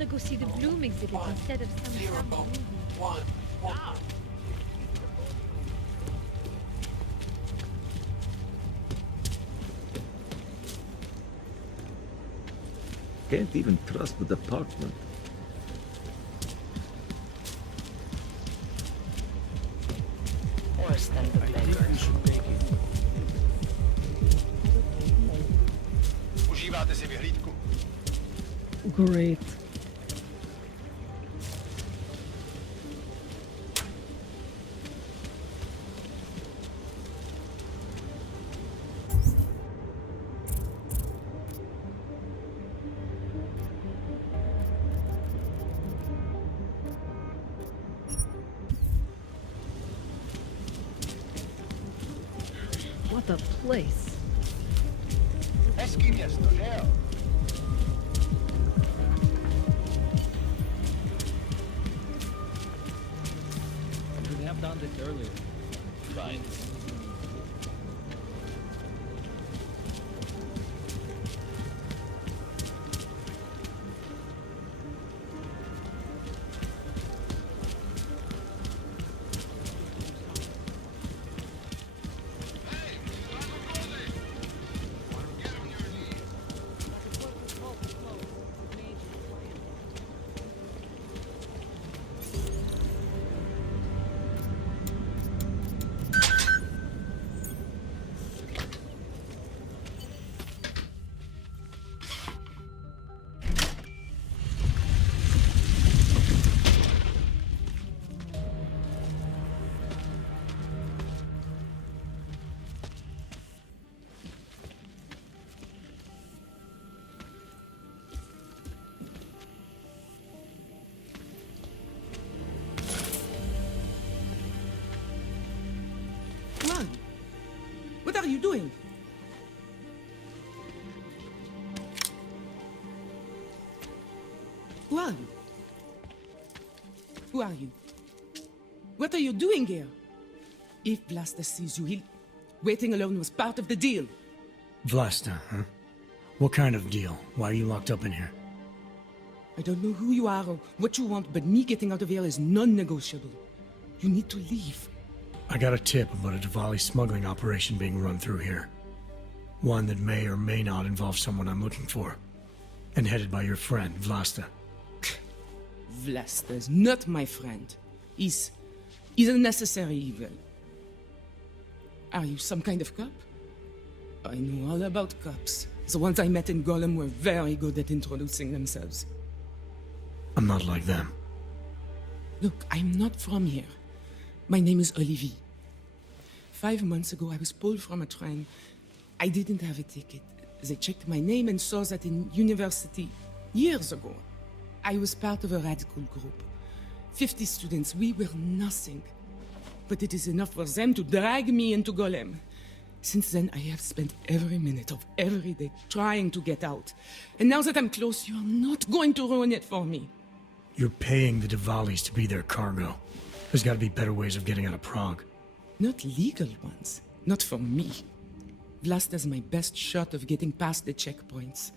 rather go see the Bloom exhibit instead of some family movie. Can't even trust the department. Worse than the beggars. Užíváte si vyhlídku? Great. What a place. Hezký město, že jo? Should have done this earlier. Fine. Run! What are you doing? Run! Who are you? What are you doing here? If Blaster sees you, he'll... Waiting alone was part of the deal. Vlasta, huh? What kind of deal? Why are you locked up in here? I don't know who you are or what you want, but me getting out of here is non-negotiable. You need to leave. I got a tip about a Diwali smuggling operation being run through here. One that may or may not involve someone I'm looking for. And headed by your friend, Vlasta. Vlasta is not my friend. He's a necessary evil. Are you some kind of cop? I know all about cops. The ones I met in Golem were very good at introducing themselves. I'm not like them. Look, I'm not from here. My name is Olivier. 5 months ago, I was pulled from a train. I didn't have a ticket. They checked my name and saw that in university years ago. I was part of a radical group. 50 students, we were nothing. But it is enough for them to drag me into Golem. Since then, I have spent every minute of every day trying to get out. And now that I'm close, you're not going to ruin it for me. You're paying the Diwalis to be their cargo. There's gotta be better ways of getting out of Prague. Not legal ones. Not for me. Vlasta's my best shot of getting past the checkpoints.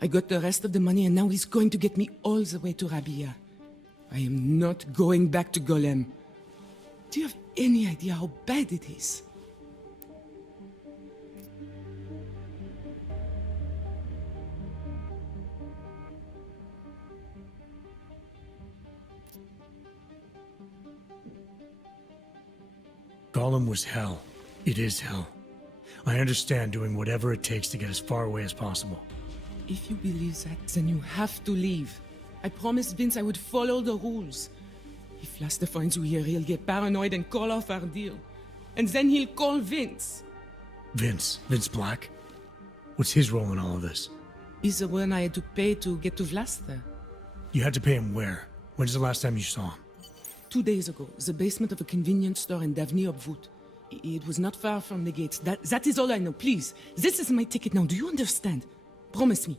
I got the rest of the money and now he's going to get me all the way to Rabia. I am not going back to Golem. Do you have any idea how bad it is? Golem was hell. It is hell. I understand doing whatever it takes to get as far away as possible. If you believe that, then you have to leave. I promised Vince I would follow the rules. If Vlasta finds you here, he'll get paranoid and call off our deal. And then he'll call Vince. Vince Black? What's his role in all of this? He's the one I had to pay to get to Vlasta. You had to pay him where? When's the last time you saw him? 2 days ago, the basement of a convenience store in Davni Obvut. It was not far from the gates. That is all I know. Please, this is my ticket now. Do you understand? Promise me.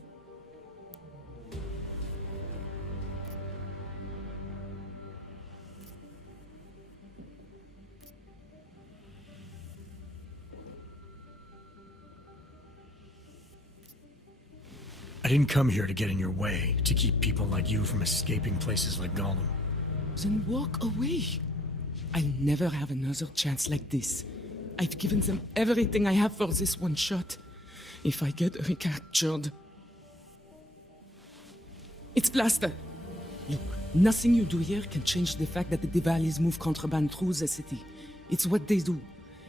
I didn't come here to get in your way, to keep people like you from escaping places like Gollum. Then walk away. I'll never have another chance like this. I've given them everything I have for this one shot. If I get recaptured... It's Blaster. Look, nothing you do here can change the fact that the Diwalis move contraband through the city. It's what they do.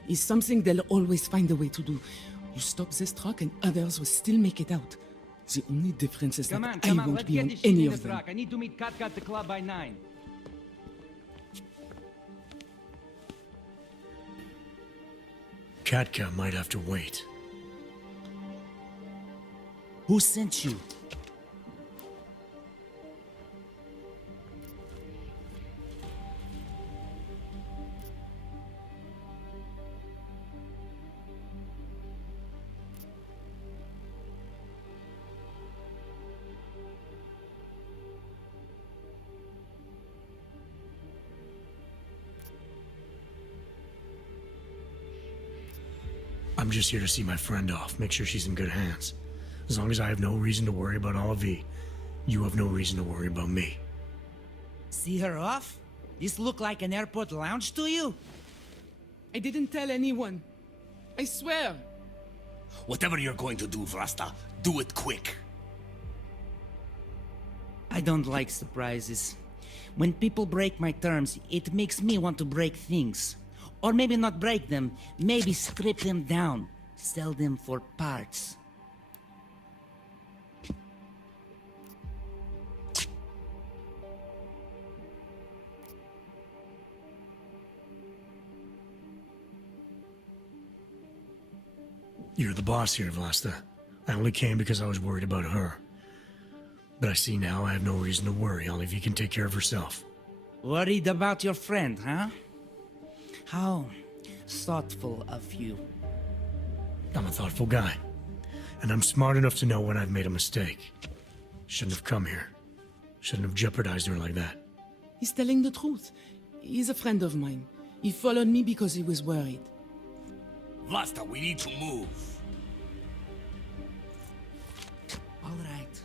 It's something they'll always find a way to do. You stop this truck and others will still make it out. The only difference is that I won't let's be get on this shit any in the of them. truck. I need to meet Katka at the club by 9. Katka might have to wait. Who sent you? I'm just here to see my friend off, make sure she's in good hands. As long as I have no reason to worry about Olive, you have no reason to worry about me. See her off? This look like an airport lounge to you? I didn't tell anyone. I swear. Whatever you're going to do, Vrasta, do it quick. I don't like surprises. When people break my terms, it makes me want to break things. Or maybe not break them, maybe strip them down. Sell them for parts. You're the boss here, Vlasta. I only came because I was worried about her. But I see now I have no reason to worry. Olive can take care of herself. Worried about your friend, huh? How thoughtful of you. I'm a thoughtful guy. And I'm smart enough to know when I've made a mistake. Shouldn't have come here. Shouldn't have jeopardized her like that. He's telling the truth. He's a friend of mine. He followed me because he was worried. Vlasta, we need to move. All right.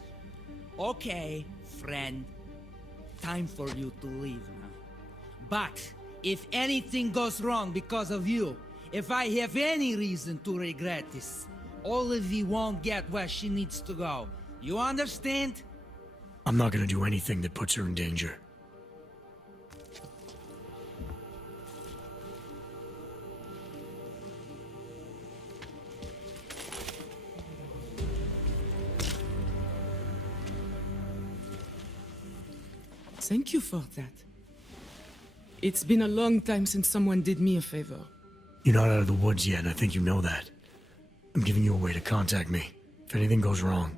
Okay, friend. Time for you to leave now. But if anything goes wrong because of you, if I have any reason to regret this, Olive won't get where she needs to go. You understand? I'm not gonna do anything that puts her in danger. Thank you for that. It's been a long time since someone did me a favor. You're not out of the woods yet, and I think you know that. I'm giving you a way to contact me, if anything goes wrong.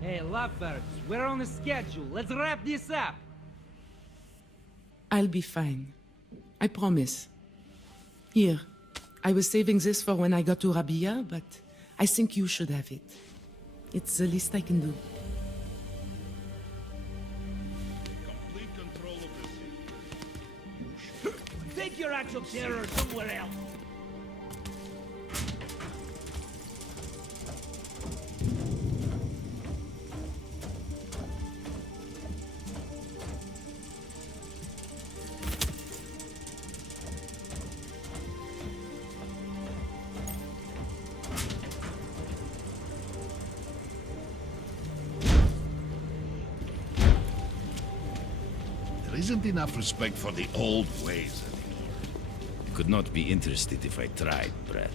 Hey, lovebirds, we're on a schedule. Let's wrap this up. I'll be fine. I promise. Here, I was saving this for when I got to Rabia, but I think you should have it. It's the least I can do. Complete control of the city. Take your acts of terror somewhere else. There isn't enough respect for the old ways anymore. Could not be interested if I tried, Brad.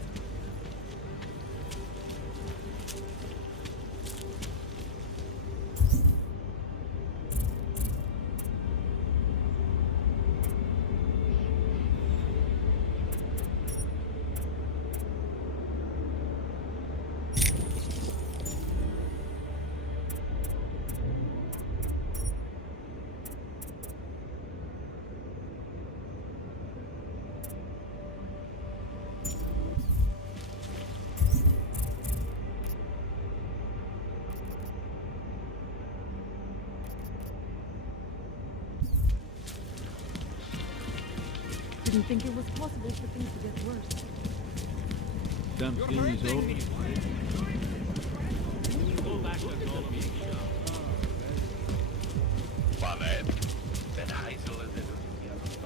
Didn't think it was possible for things to get worse. Damn thing is over.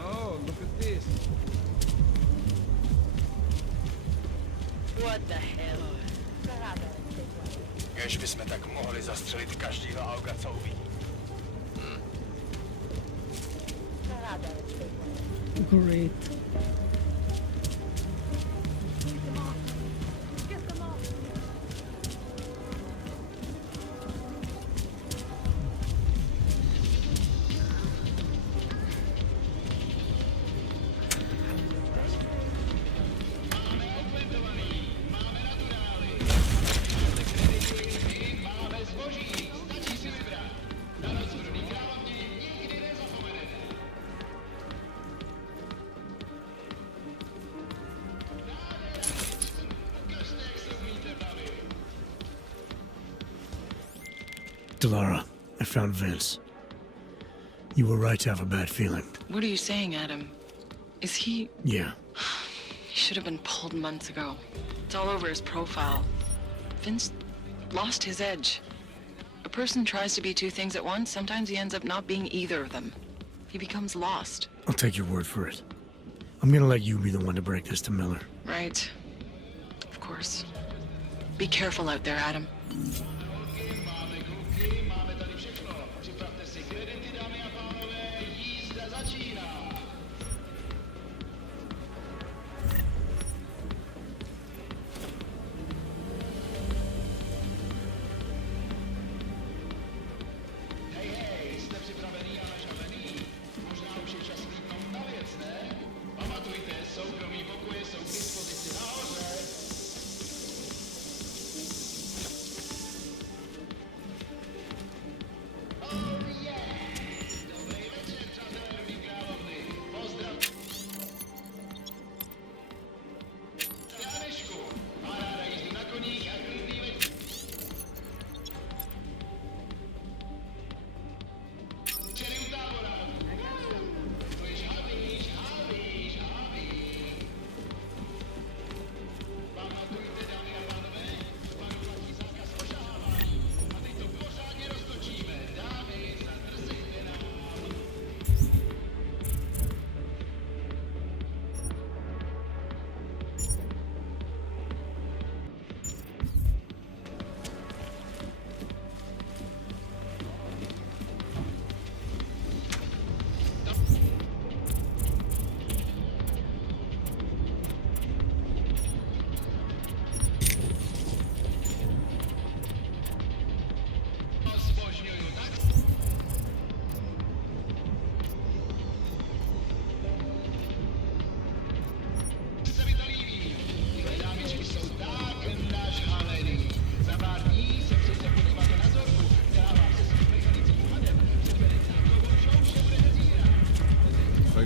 Oh, look at this. What the hell? Kež bychom tak mohli zastřelit každýho auga, co uvidí. Great. Get them off! Delara, I found Vince. You were right to have a bad feeling. What are you saying, Adam? Is he... Yeah. He should have been pulled months ago. It's all over his profile. Vince lost his edge. A person tries to be two things at once, sometimes he ends up not being either of them. He becomes lost. I'll take your word for it. I'm gonna let you be the one to break this to Miller. Right. Of course. Be careful out there, Adam.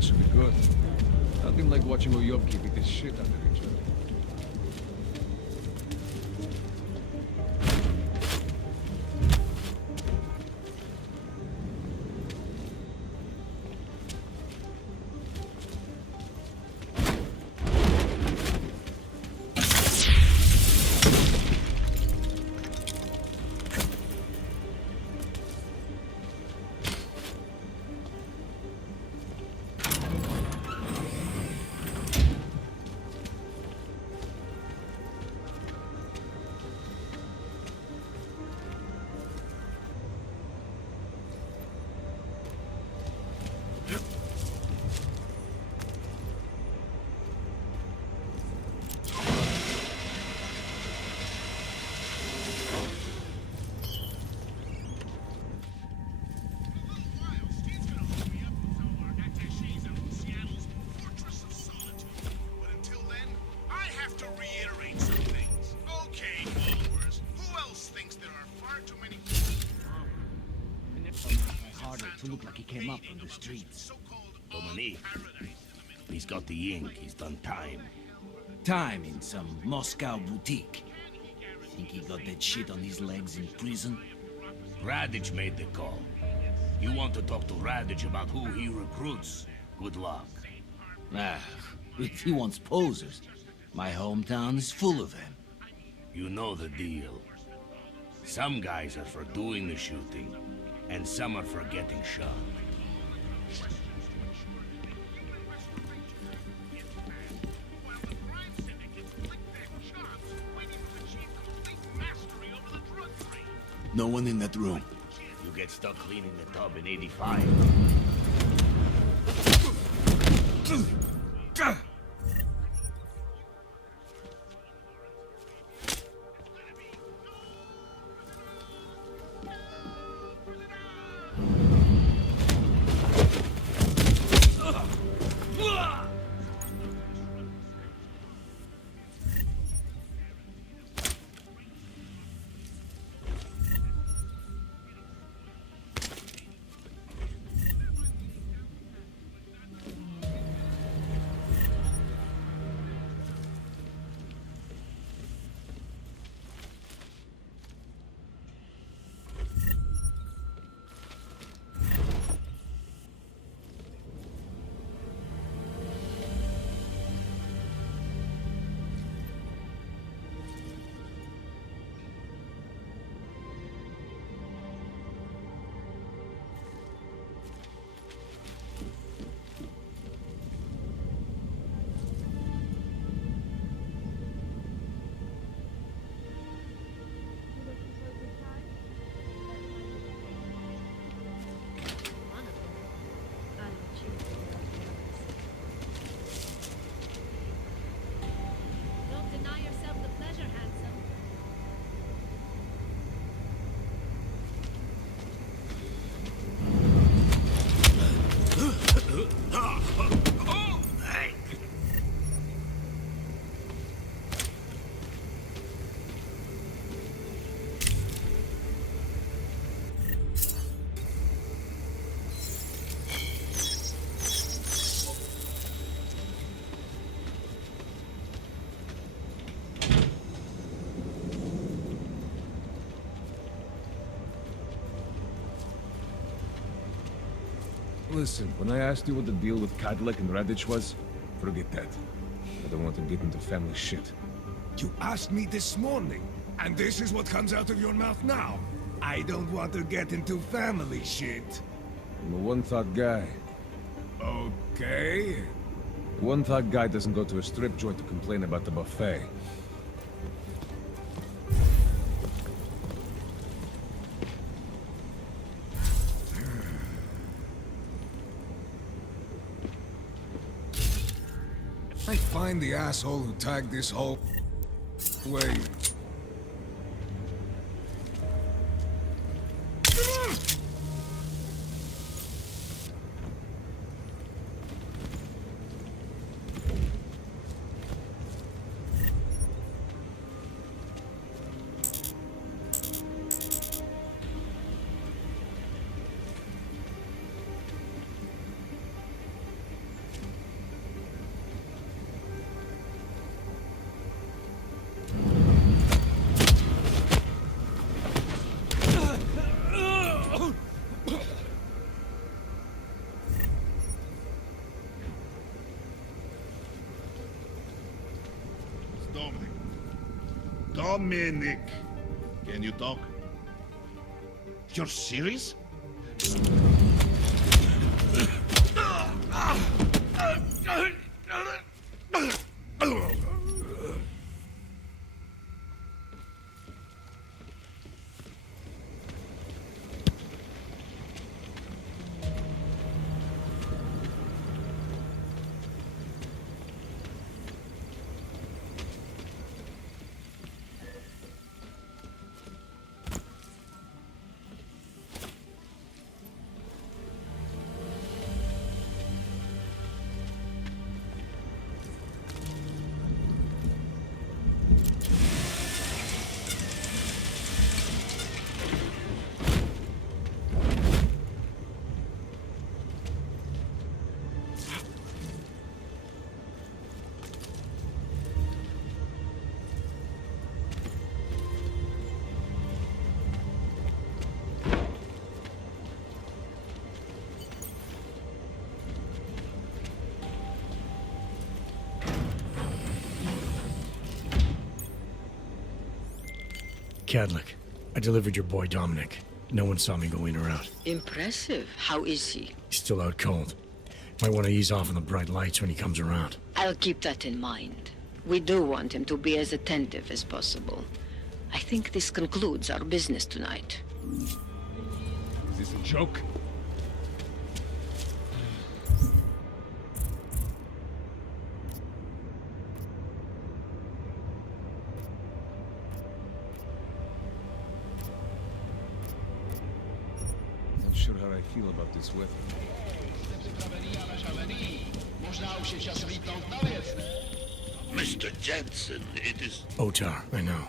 Should be good. Nothing like watching Uyobki beat the shit out of each other. To look like he came up from the streets. Dominique. He's got the ink. He's done time. Time in some Moscow boutique. Think he got that shit on his legs in prison? Radic made the call. You want to talk to Radic about who he recruits? Good luck. Ah, if he wants posers, my hometown is full of them. You know the deal. Some guys are for doing the shooting, and some are for getting shot. No one in that room. You get stuck cleaning the tub in 85. Don't deny yourself the pleasure, handsome. Listen, when I asked you what the deal with Cadillac and Radich was, forget that. I don't want to get into family shit. You asked me this morning, and this is what comes out of your mouth now. I don't want to get into family shit. I'm a one-thought guy. Okay. A one-thought guy doesn't go to a strip joint to complain about the buffet. I find the asshole who tagged this whole way. Dominic! Can you talk? You're serious? Cadillac. I delivered your boy Dominic. No one saw me go in or out. Impressive. How is he? He's still out cold. Might want to ease off on the bright lights when he comes around. I'll keep that in mind. We do want him to be as attentive as possible. I think this concludes our business tonight. Is this a joke? Not sure how I feel about this weather. Mr. Jensen, it is... Otar, I know.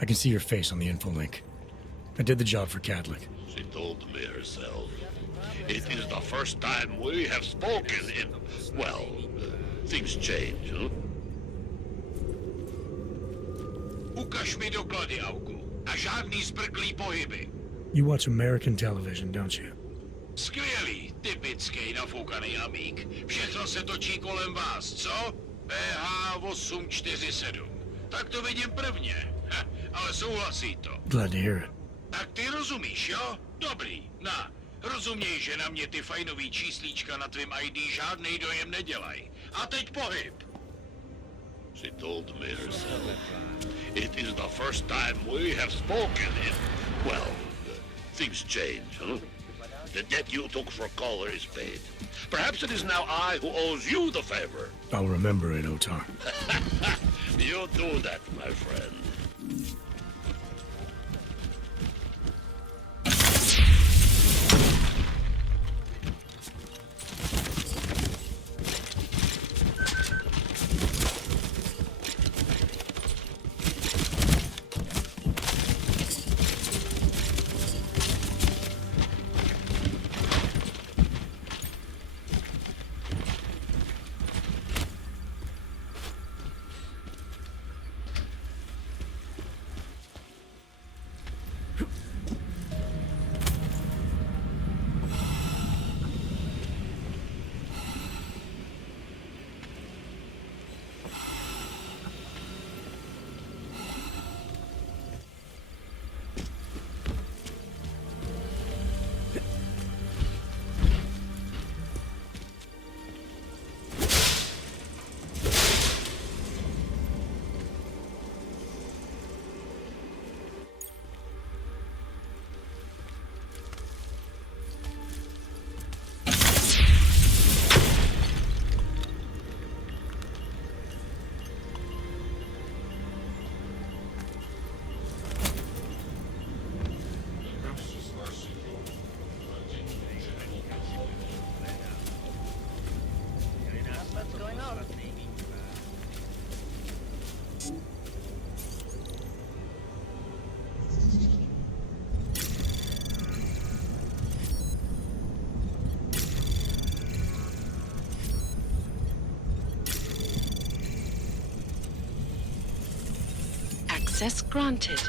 I can see your face on the info link. I did the job for Catholic. She told me herself. It is the first time we have spoken in... Well, things change, huh? Ukaž mi doklady, Auku. A žádný zbrklý pohyby. You watch American television, don't you? Skvělý, typický nafoukaný amík. Všechno se točí kolem vás, co? PH 847. Tak to vidím prvně. Ale souhlasí to. Glad to hear it. Tak ty rozumíš, jo? Dobrý. Rozuměj, že na mě ty fajnový číslíčka na tvým ID žádnej dojem nedělají. A teď pohyb. She told me herself. It is the first time we have spoken in... Well, things change, huh? The debt you took for color is paid. Perhaps it is now I who owes you the favor. I'll remember it, Otar. You do that, my friend. Access granted.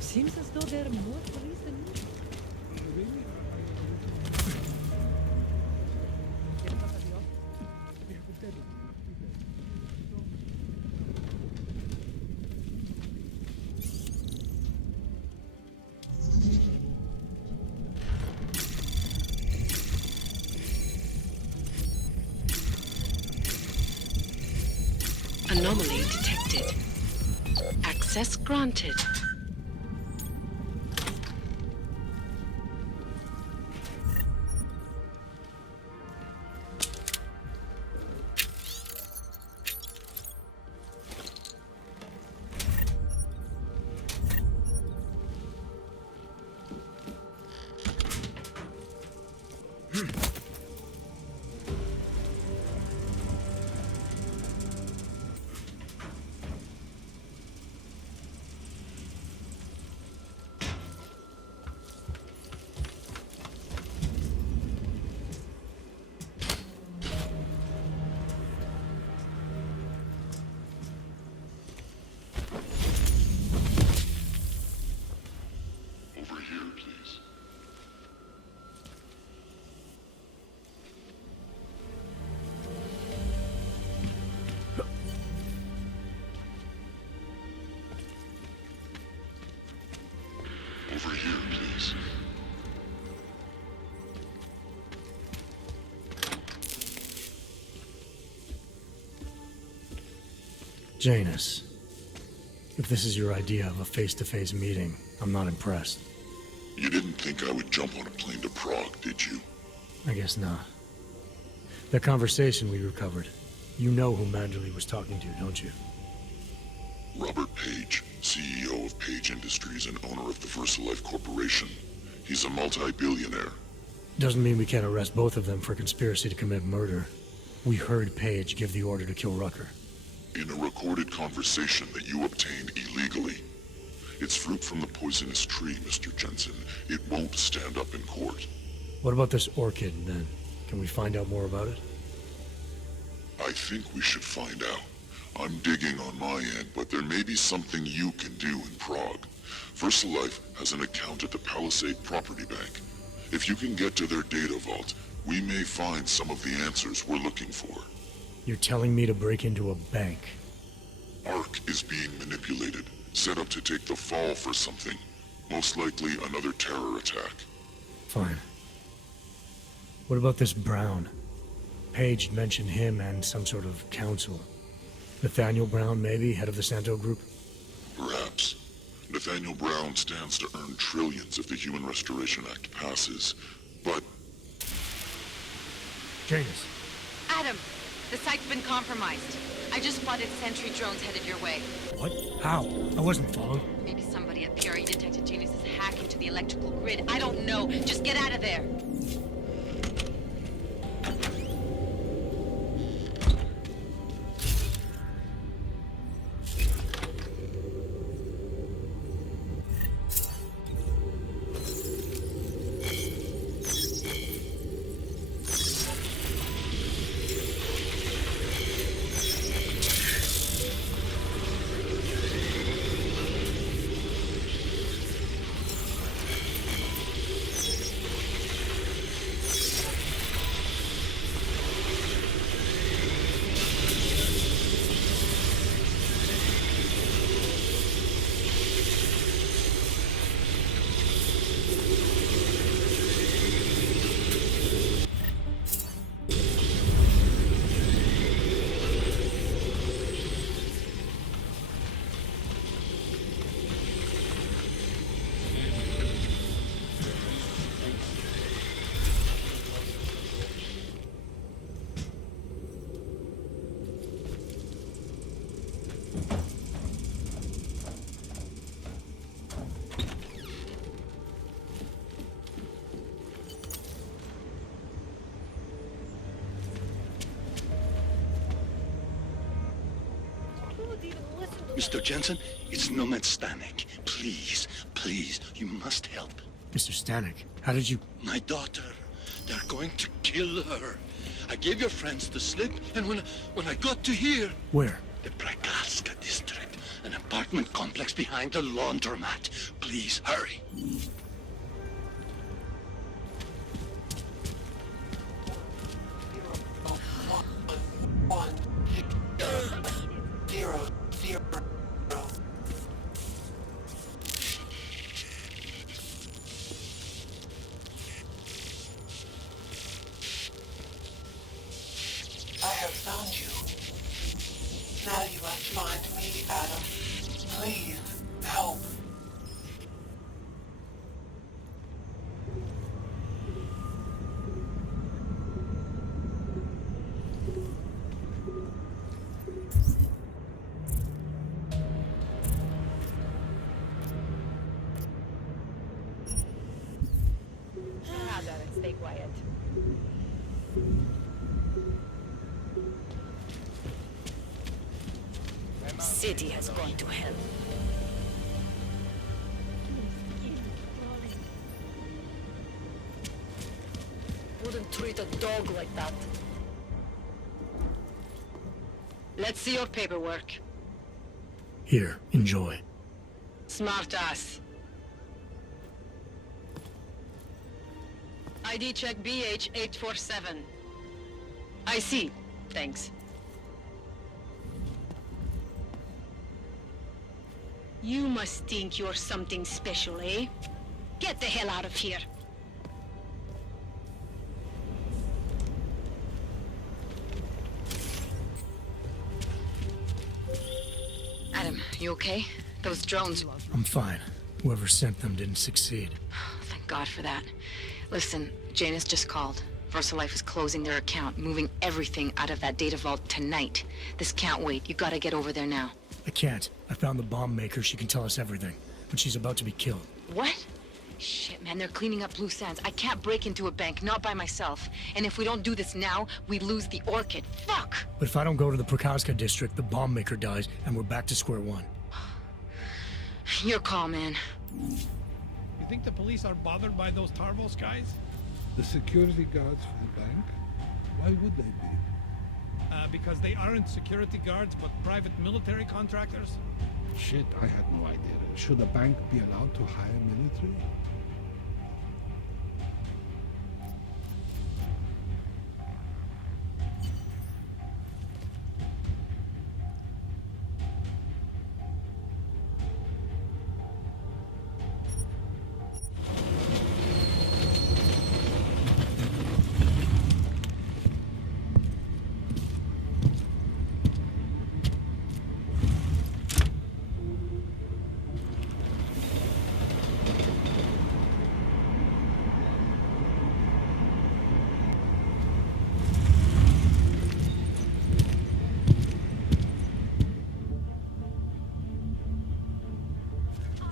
Seems as though there are more police than usual. Anomaly detected. Access granted. Over here, please. Over here, please. Janus, if this is your idea of a face-to-face meeting, I'm not impressed. You didn't think I would jump on a plane to Prague, did you? I guess not. The conversation we recovered, you know who Manderley was talking to, don't you? Robert Page, CEO of Page Industries and owner of the VersaLife Corporation. He's a multi-billionaire. Doesn't mean we can't arrest both of them for conspiracy to commit murder. We heard Page give the order to kill Rucker. In a recorded conversation that you obtained illegally. It's fruit from the poisonous tree, Mr. Jensen. It won't stand up in court. What about this orchid, then? Can we find out more about it? I think we should find out. I'm digging on my end, but there may be something you can do in Prague. VersaLife has an account at the Palisade Property Bank. If you can get to their data vault, we may find some of the answers we're looking for. You're telling me to break into a bank? Ark is being manipulated, set up to take the fall for something. Most likely another terror attack. Fine. What about this Brown? Page mentioned him and some sort of council. Nathaniel Brown, maybe, head of the Santo Group? Perhaps. Nathaniel Brown stands to earn trillions if the Human Restoration Act passes, but... Janus. Adam, the site's been compromised. I just spotted sentry drones headed your way. What? How? I wasn't followed. Maybe somebody at PRE detected Janus's hack into the electrical grid. I don't know. Just get out of there. Mr. Jensen, it's Nomad Stanek. Please, please, you must help. Mr. Stanek, how did you... My daughter. They're going to kill her. I gave your friends the slip, and when I got to here... Where? The Prakarska district. An apartment complex behind the laundromat. Please, hurry. I have found you. Now you must find me, Adam. Please, help. and stay quiet. City has gone to hell. Wouldn't treat a dog like that. Let's see your paperwork. Here, enjoy. Smart ass. ID check BH847. I see. Thanks. You must think you're something special, eh? Get the hell out of here. Adam, you okay? Those drones... I'm fine. Whoever sent them didn't succeed. Thank God for that. Listen, Janus just called. VersaLife is closing their account, moving everything out of that data vault tonight. This can't wait. You gotta get over there now. I can't. I found the bomb maker. She can tell us everything. But she's about to be killed. What? Shit, man, they're cleaning up loose ends. I can't break into a bank, not by myself. And if we don't do this now, we lose the Orchid. Fuck! But if I don't go to the Prokazka district, the bomb maker dies, and we're back to square one. Your call, man. You think the police are bothered by those Tarvos guys? The security guards for the bank? Why would they be? Because they aren't security guards, but private military contractors? Shit, I had no idea. Should a bank be allowed to hire military?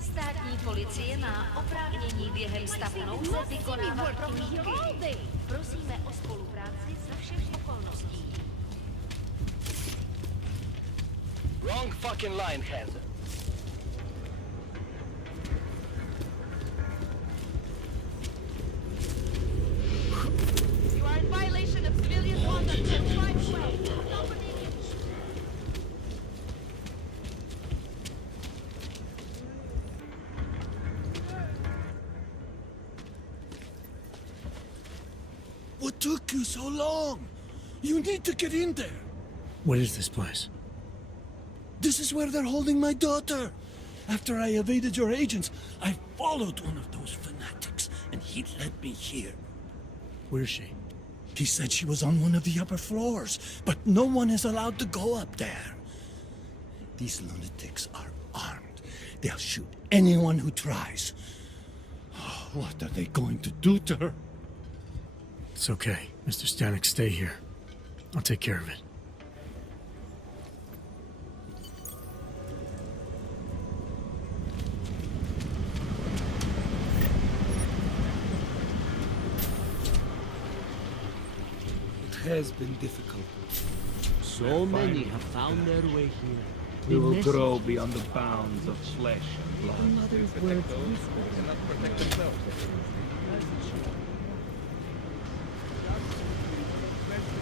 Státní policie má oprávnění během stavu nouze vykonávat prohlídky. Prosíme o spolupráci za všech okolností. Wrong fucking line, Hansen. You are in violation of civilian conduct and 512. What took you so long? You need to get in there. What is this place? This is where they're holding my daughter. After I evaded your agents, I followed one of those fanatics, and he led me here. Where's she? He said she was on one of the upper floors, but no one is allowed to go up there. These lunatics are armed. They'll shoot anyone who tries. Oh, what are they going to do to her? It's okay. Mr. Stanek, stay here. I'll take care of it. It has been difficult. So many have found their way here. We will grow beyond the bounds of flesh and blood. Mother's words Cannot protect themselves.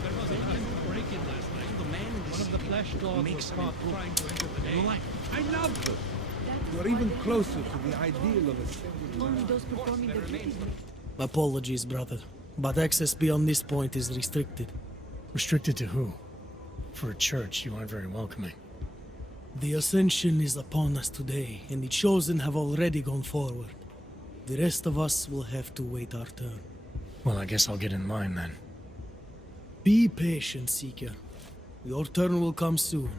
There was a break-in last night. The man in one of the flesh dogs was caught trying to enter the day. I love them. You're even closer to the ideal of a civil only man. those performing the duties. Apologies, brother, but access beyond this point is restricted. Restricted to who? For a church, you aren't very welcoming. The ascension is upon us today, and the chosen have already gone forward. The rest of us will have to wait our turn. Well, I guess I'll get in line then. Be patient, Seeker. Your turn will come soon.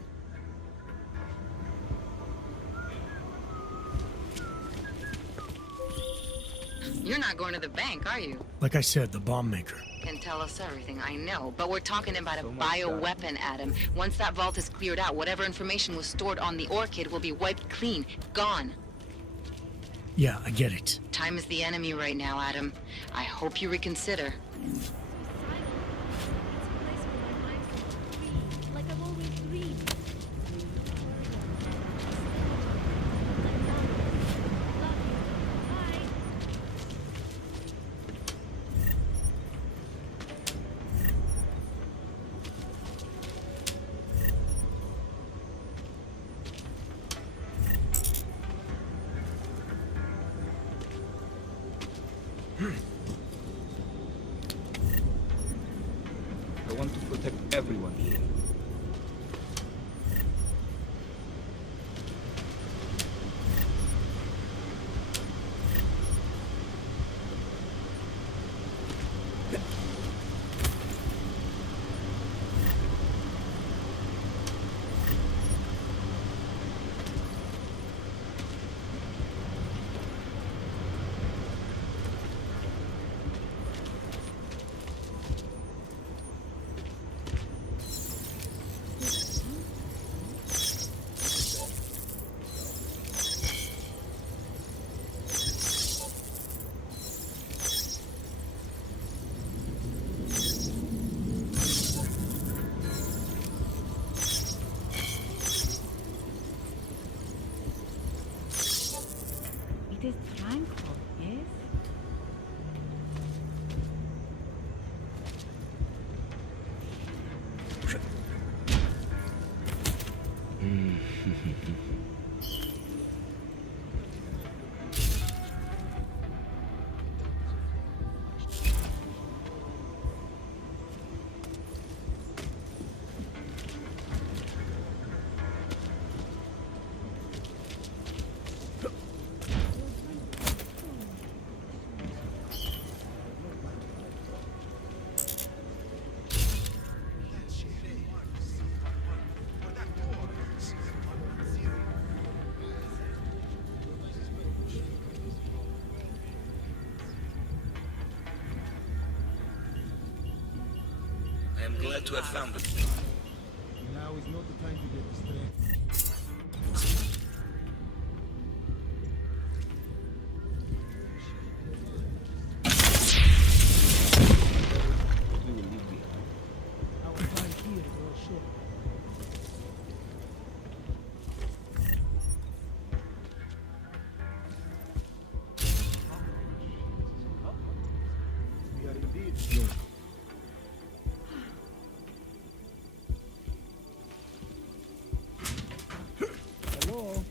You're not going to the bank, are you? Like I said, the bomb maker. Can tell us everything, I know. But we're talking about a bioweapon, Adam. Once that vault is cleared out, whatever information was stored on the Orchid will be wiped clean. Gone. Yeah, I get it. Time is the enemy right now, Adam. I hope you reconsider. Like I've always dreamed. I want to protect everyone here. It is tranquil, yes? I am glad to have found them. Now is not the time to get distracted. We will leave behind. Our time here grows short. We are indeed young. Hello?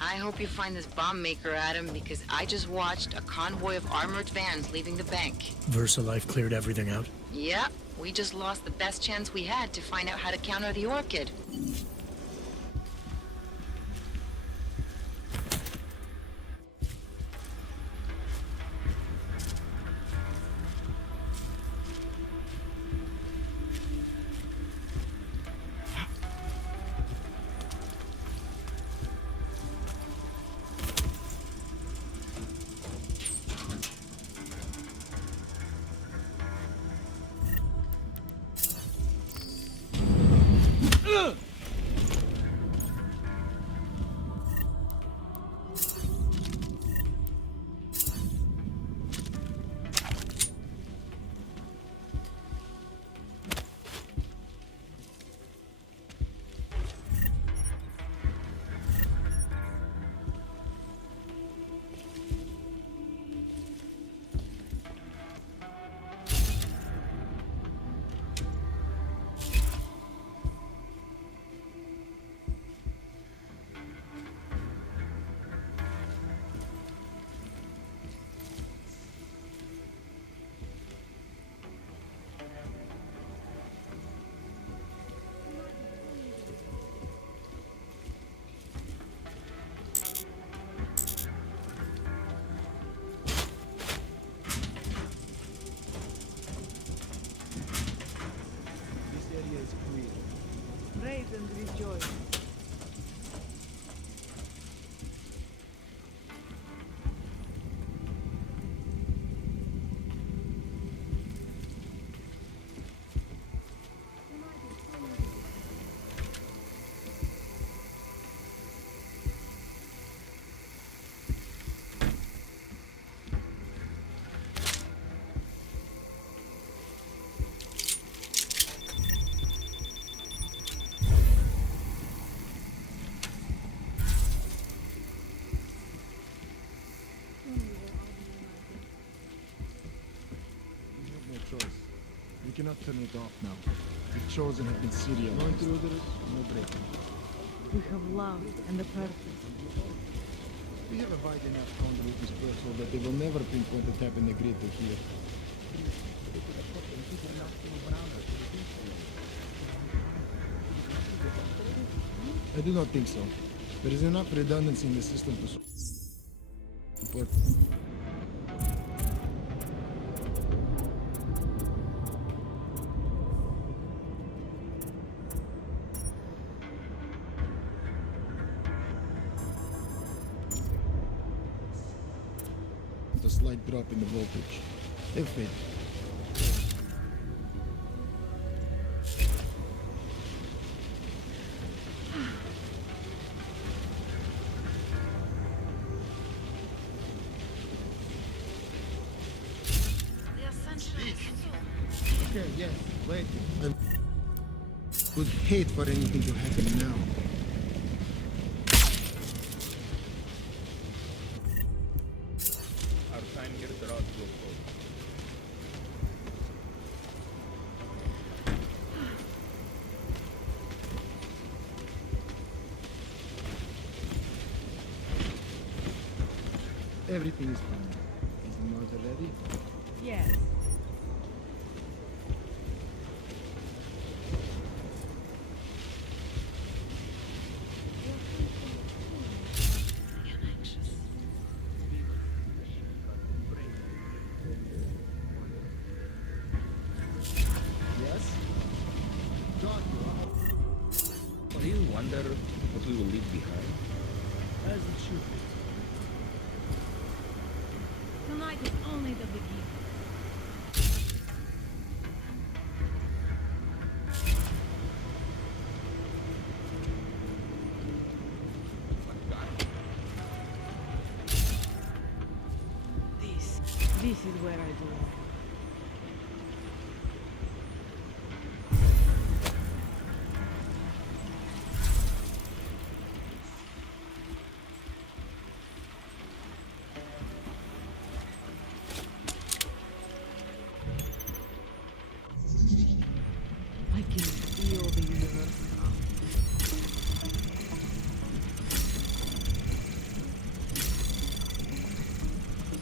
I hope you find this bomb maker, Adam, because I just watched a convoy of armored vans leaving the bank. VersaLife cleared everything out? Yep, we just lost the best chance we had to find out how to counter the Orchid. Praise and rejoice. cannot turn it off now. The chosen have been serial. No intruders, no breaking. We have love and the purpose. We have a wide enough conduit dispersal that they will never pinpoint a tap in the grid to here. I do not think so. There is enough redundancy in the system to support. A slight drop in the voltage. Have faith. Okay, yes, wait. I would hate for anything to happen now. Our time here draws to a close. Everything is fine. Is the motor ready? Yes. Yes? God, Do you wonder what we will leave behind? As it should be. Tonight is only the beginning. This is where I belong. I can feel the universe come.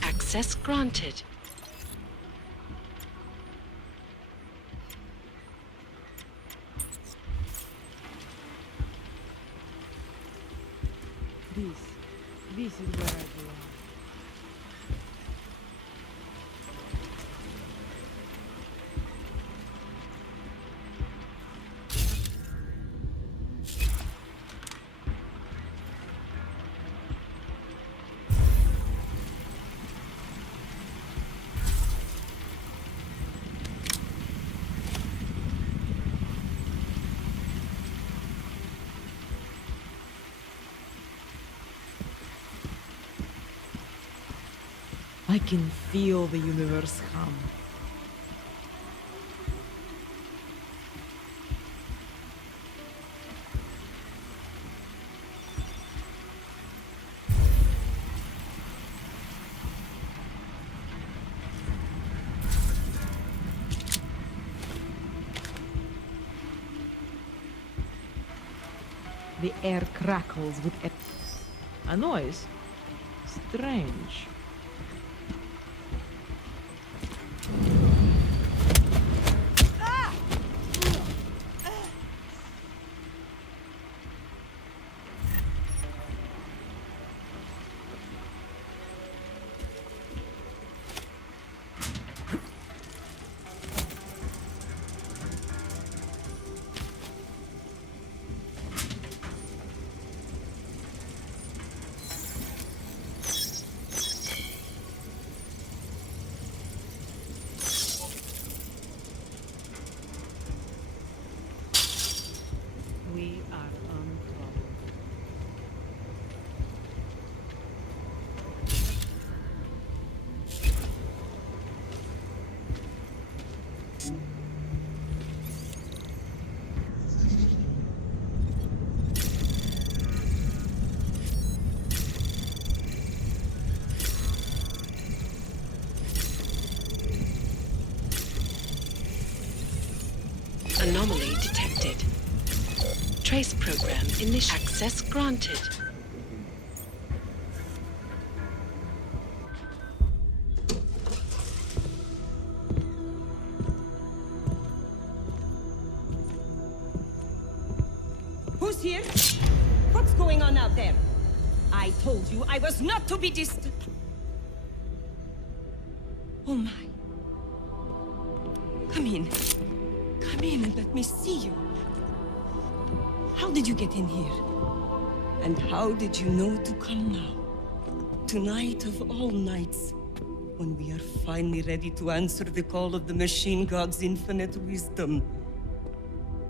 Access granted. This is where I belong. I can feel the universe hum. The air crackles with a noise. Strange. anomaly detected. Trace program initial. Access granted. Who's here? What's going on out there? I told you I was not to be distant. Oh my. Come in. Come in and let me see you. How did you get in here? And how did you know to come now? Tonight of all nights, when we are finally ready to answer the call of the Machine God's infinite wisdom.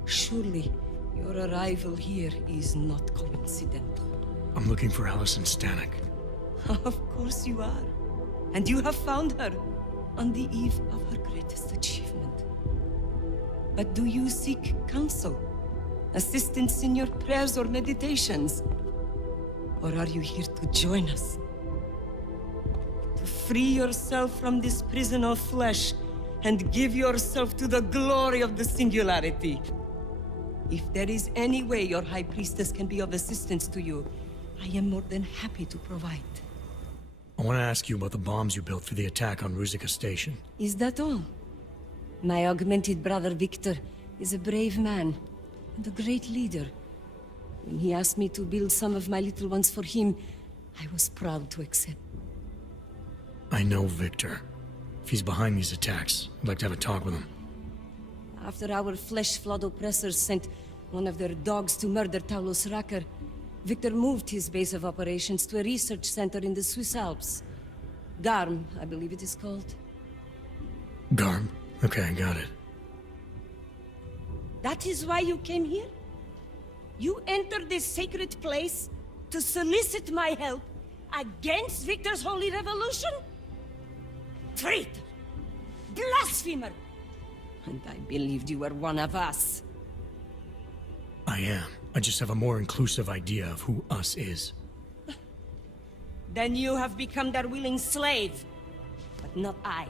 Surely, your arrival here is not coincidental. I'm looking for Allison Stanek. Of course you are. And you have found her on the eve of her greatest achievement. But do you seek counsel? Assistance in your prayers or meditations? Or are you here to join us? To free yourself from this prison of flesh and give yourself to the glory of the singularity. If there is any way your High Priestess can be of assistance to you, I am more than happy to provide. I want to ask you about the bombs you built for the attack on Ruzicka Station. Is that all? My augmented brother Victor is a brave man and a great leader. When he asked me to build some of my little ones for him, I was proud to accept. I know Victor. If he's behind these attacks, I'd like to have a talk with him. After our flesh-flood oppressors sent one of their dogs to murder Talos Racker, Victor moved his base of operations to a research center in the Swiss Alps. Garm, I believe it is called. Garm? Okay, I got it. That is why you came here? You entered this sacred place to solicit my help against Victor's holy revolution? Traitor! Blasphemer! And I believed you were one of us. I am. I just have a more inclusive idea of who us is. Then you have become their willing slave. But not I.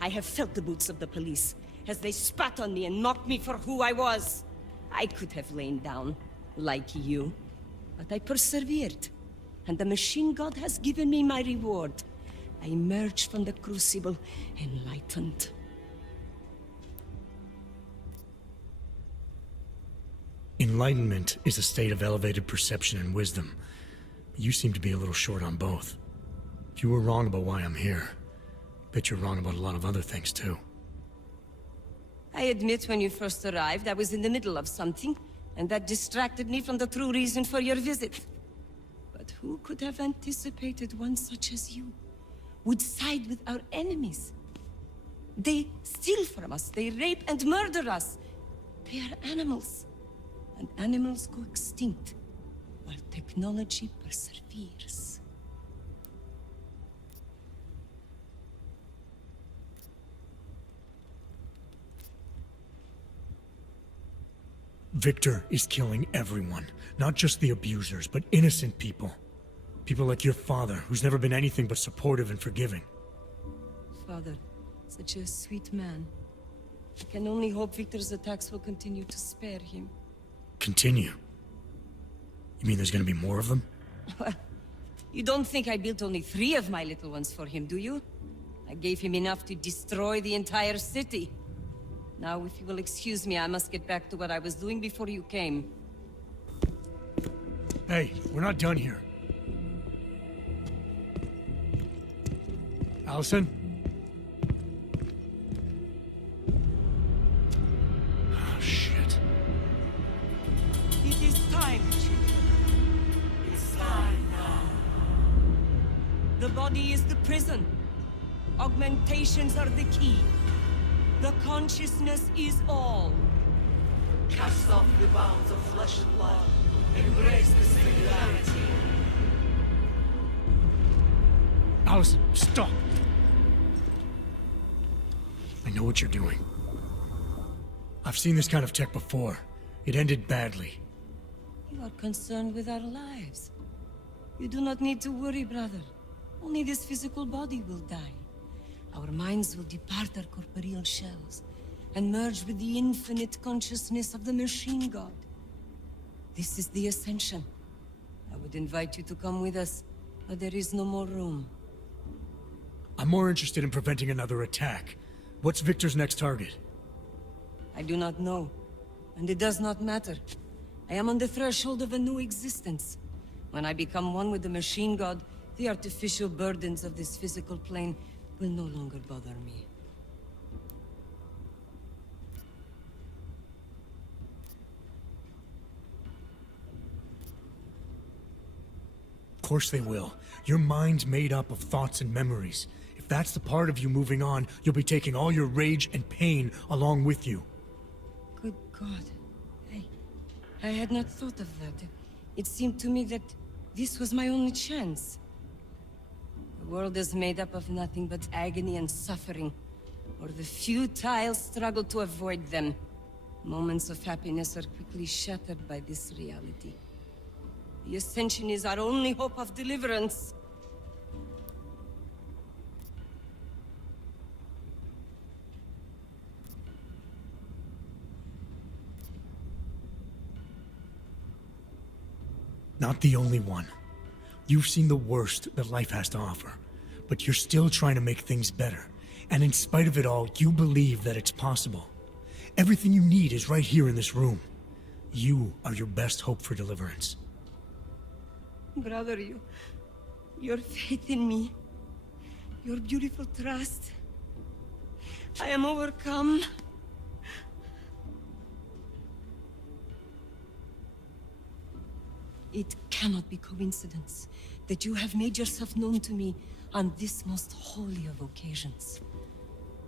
I have felt the boots of the police as they spat on me and mocked me for who I was. I could have lain down, like you. But I persevered. And the Machine God has given me my reward. I emerged from the crucible enlightened. Enlightenment is a state of elevated perception and wisdom. You seem to be a little short on both. If you were wrong about why I'm here, bet you're wrong about a lot of other things too. I admit when you first arrived, I was in the middle of something, and that distracted me from the true reason for your visit. But who could have anticipated one such as you would side with our enemies? They steal from us, they rape and murder us. They are animals. And animals go extinct, while technology perseveres. Victor is killing everyone. Not just the abusers, but innocent people. People like your father, who's never been anything but supportive and forgiving. Father, such a sweet man. I can only hope Victor's attacks will continue to spare him. Continue? You mean there's gonna be more of them? You don't think I built only 3 of my little ones for him, do you? I gave him enough to destroy the entire city. Now, if you will excuse me, I must get back to what I was doing before you came. Hey, we're not done here. Allison? Oh, shit. It is time, children. It's time now. The body is the prison. Augmentations are the key. The consciousness is all. Cast off the bounds of flesh and blood. Embrace the singularity. Allison, stop! I know what you're doing. I've seen this kind of tech before. It ended badly. You are concerned with our lives. You do not need to worry, brother. Only this physical body will die. Our minds will depart our corporeal shells, and merge with the infinite consciousness of the machine god. This is the Ascension. I would invite you to come with us, but there is no more room. I'm more interested in preventing another attack. What's Victor's next target? I do not know, and it does not matter. I am on the threshold of a new existence. When I become one with the machine god, the artificial burdens of this physical plane will no longer bother me. Of course they will. Your mind's made up of thoughts and memories. If that's the part of you moving on, you'll be taking all your rage and pain along with you. Good God. I had not thought of that. It seemed to me that this was my only chance. The world is made up of nothing but agony and suffering, or the futile struggle to avoid them. Moments of happiness are quickly shattered by this reality. The Ascension is our only hope of deliverance. Not the only one. You've seen the worst that life has to offer, but you're still trying to make things better. And in spite of it all, you believe that it's possible. Everything you need is right here in this room. You are your best hope for deliverance. Brother, your faith in me, your beautiful trust. I am overcome. It cannot be coincidence that you have made yourself known to me on this most holy of occasions.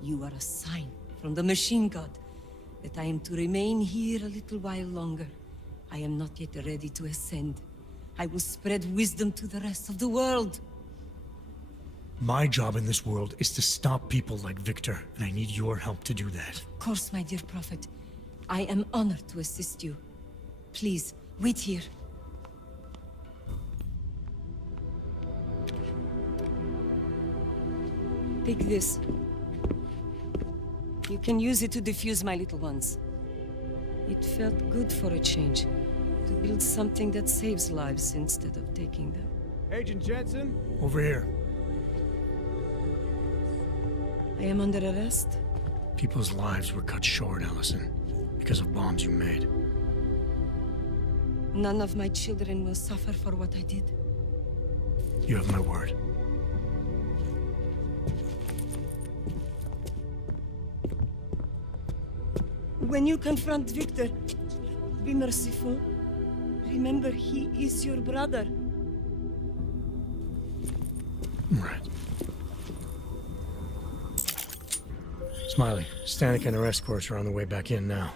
You are a sign from the machine god that I am to remain here a little while longer. I am not yet ready to ascend. I will spread wisdom to the rest of the world. My job in this world is to stop people like Victor, and I need your help to do that. Of course, my dear prophet. I am honored to assist you. Please, wait here. Take this. You can use it to defuse my little ones. It felt good for a change, to build something that saves lives instead of taking them. Agent Jensen? Over here. I am under arrest? People's lives were cut short, Allison, because of bombs you made. None of my children will suffer for what I did. You have my word. When you confront Victor, be merciful. Remember, he is your brother. Right. Smiley, Stanek and her escorts are on the way back in now.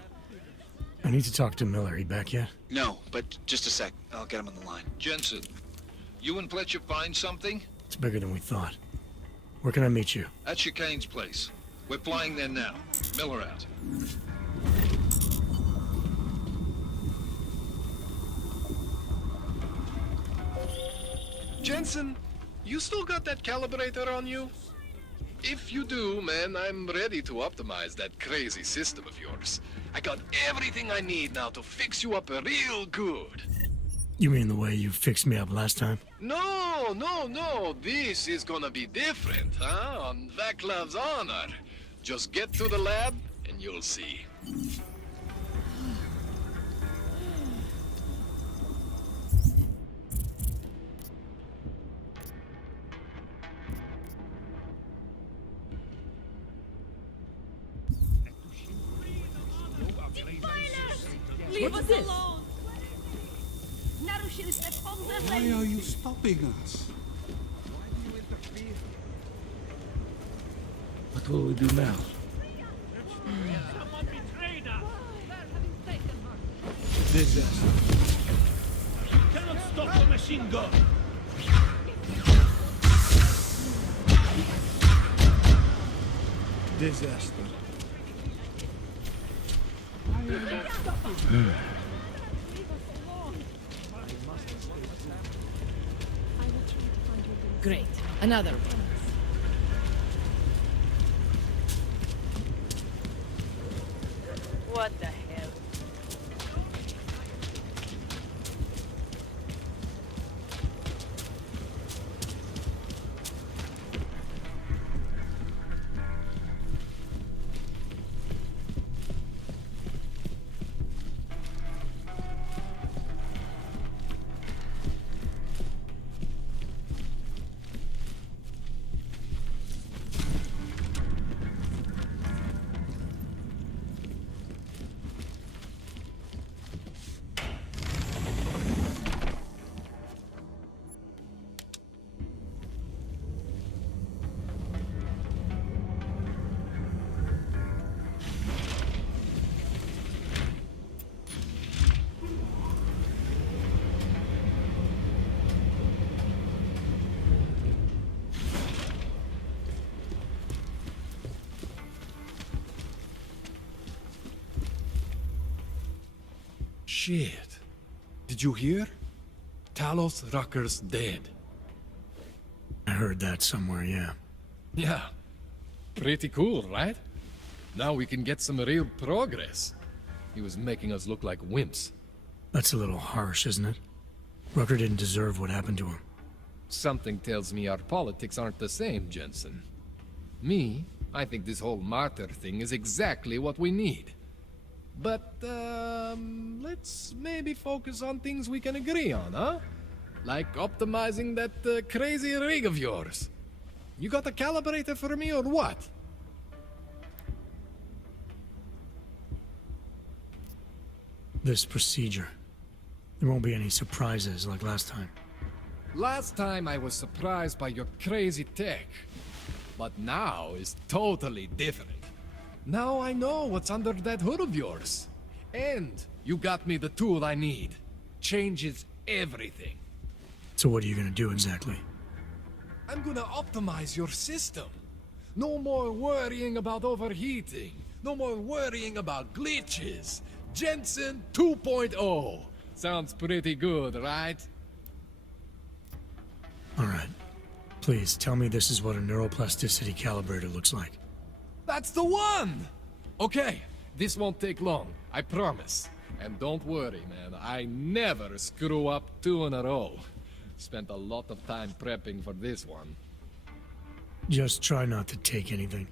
I need to talk to Miller. He back yet? No, but just a sec. I'll get him on the line. Jensen, you and Fletcher find something? It's bigger than we thought. Where can I meet you? At Chicane's place. We're flying there now. Miller out. Jensen, you still got that calibrator on you? If you do, man, I'm ready to optimize that crazy system of yours. I got everything I need now to fix you up real good. You mean the way you fixed me up last time? No, no, no. This is gonna be different, huh? On Vaclav's honor. Just get to the lab and you'll see. Leave us alone! Why are you stopping us? What will we do now? Disaster. You cannot stop the machine gun! Disaster. Great. Another. What the hell? Shit. Did you hear? Talos Rucker's dead. I heard that somewhere, yeah. Yeah. Pretty cool, right? Now we can get some real progress. He was making us look like wimps. That's a little harsh, isn't it? Rucker didn't deserve what happened to him. Something tells me our politics aren't the same, Jensen. Me, I think this whole martyr thing is exactly what we need. But, let's maybe focus on things we can agree on, huh? Like optimizing that crazy rig of yours. You got a calibrator for me or what? This procedure. There won't be any surprises like last time. Last time I was surprised by your crazy tech. But now is totally different. Now I know what's under that hood of yours. And you got me the tool I need. Changes everything. So what are you gonna do exactly? I'm gonna optimize your system. No more worrying about overheating. No more worrying about glitches. Jensen 2.0. Sounds pretty good, right? Alright. Please, tell me this is what a neuroplasticity calibrator looks like. That's the one! Okay, this won't take long, I promise. And don't worry, man, I never screw up 2 in a row. Spent a lot of time prepping for this one. Just try not to take anything.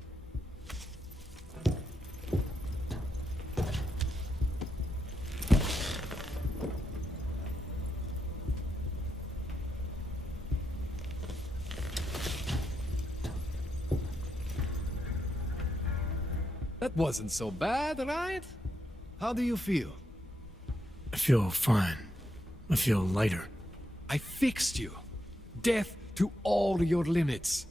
That wasn't so bad, right? How do you feel? I feel fine. I feel lighter. I fixed you. Death to all your limits.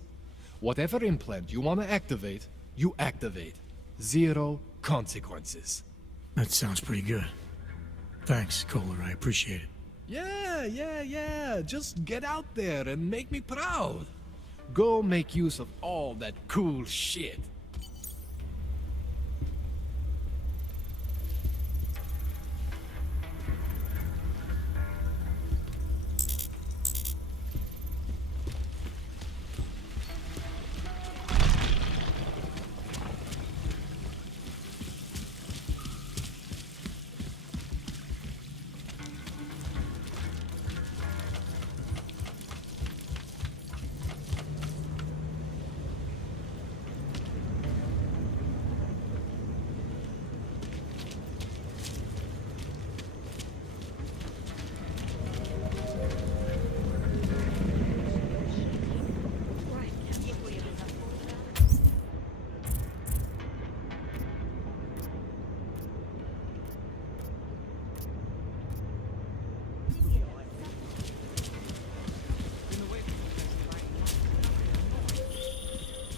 Whatever implant you want to activate, you activate. 0 consequences. That sounds pretty good. Thanks, Kohler. I appreciate it. Yeah. Just get out there and make me proud. Go make use of all that cool shit.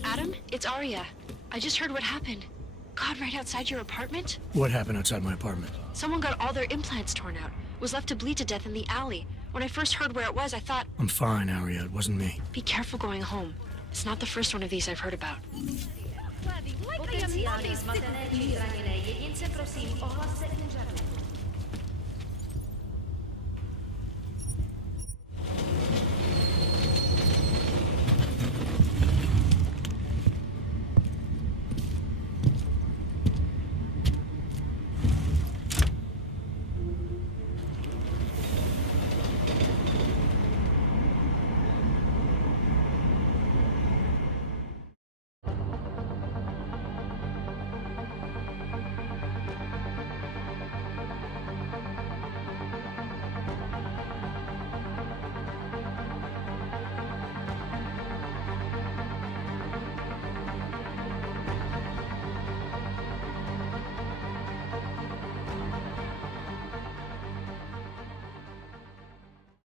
Adam, it's Arya. I just heard what happened. God, right outside your apartment? What happened outside my apartment? Someone got all their implants torn out. Was left to bleed to death in the alley. When I first heard where it was, I thought... I'm fine, Arya. It wasn't me. Be careful going home. It's not the first one of these I've heard about. Potenciálně zmatené či zraněné jedince prosím ohlaste úřadu.